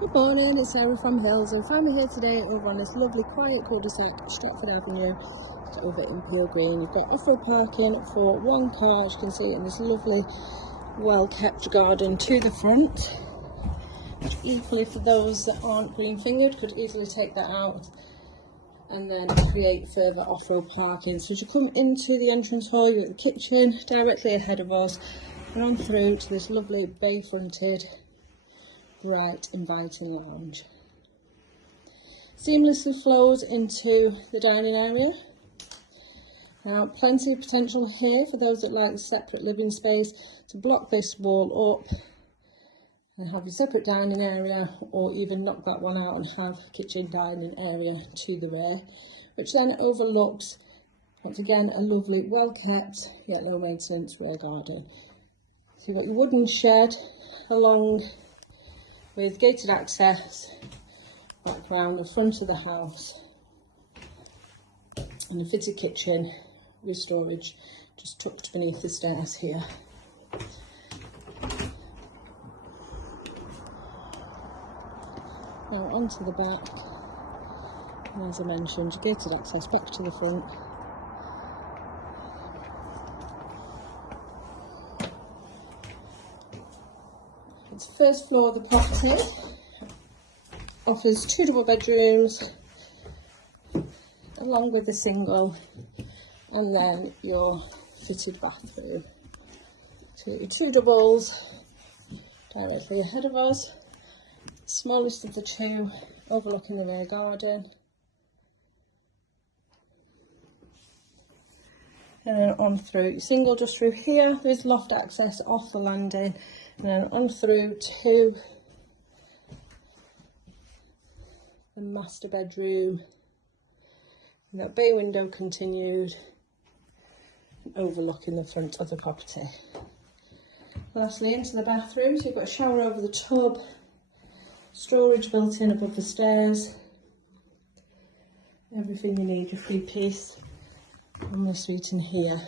Good morning, it's Sarah from Hills, and I'm here today over on this lovely quiet cul-de-sac, Stratford Avenue, over in Peel Green. You've got off-road parking for one car, as you can see, in this lovely, well-kept garden to the front. Which equally, for those that aren't green-fingered, could easily take that out and then create further off-road parking. So as you come into the entrance hall, you're at the kitchen directly ahead of us, and on through to this lovely bay-fronted, bright, inviting lounge. Seamlessly flows into the dining area. Now, plenty of potential here for those that like a separate living space to block this wall up and have a separate dining area, or even knock that one out and have a kitchen dining area to the rear, which then overlooks, once again, a lovely, well kept yet low maintenance rear garden. So you've got your wooden shed along with gated access back around the front of the house, and a fitted kitchen with storage just tucked beneath the stairs here. Now onto the back, and as I mentioned, gated access back to the front. It's the first floor of the property, offers 2 double bedrooms along with a single, and then your fitted bathroom. So your 2 doubles directly ahead of us, smallest of the 2 overlooking the rear garden, and then on through your single just through here. There's loft access off the landing, and then on through to the master bedroom. And that bay window continued, overlooking the front of the property. Lastly, into the bathroom, so you've got a shower over the tub, storage built in above the stairs, everything you need, your 3-piece on the suite in here.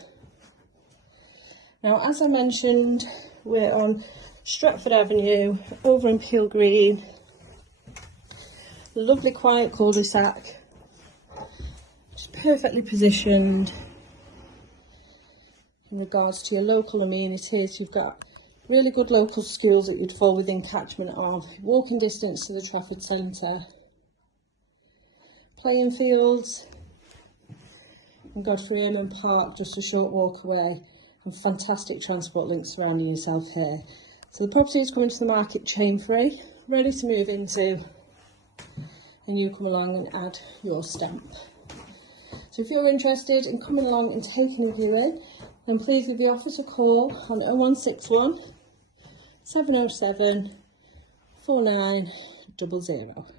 Now, as I mentioned, we're on Stratford Avenue over in Peel Green. Lovely quiet cul-de-sac, just perfectly positioned in regards to your local amenities. You've got really good local schools that you'd fall within catchment of, walking distance to the Trafford Centre, playing fields, and Godfrey Amen Park just a short walk away, and fantastic transport links surrounding yourself here. So the property is coming to the market chain free, ready to move into, and you come along and add your stamp. So if you're interested in coming along and taking a viewing, then please give the office a call on 0161 707 4900.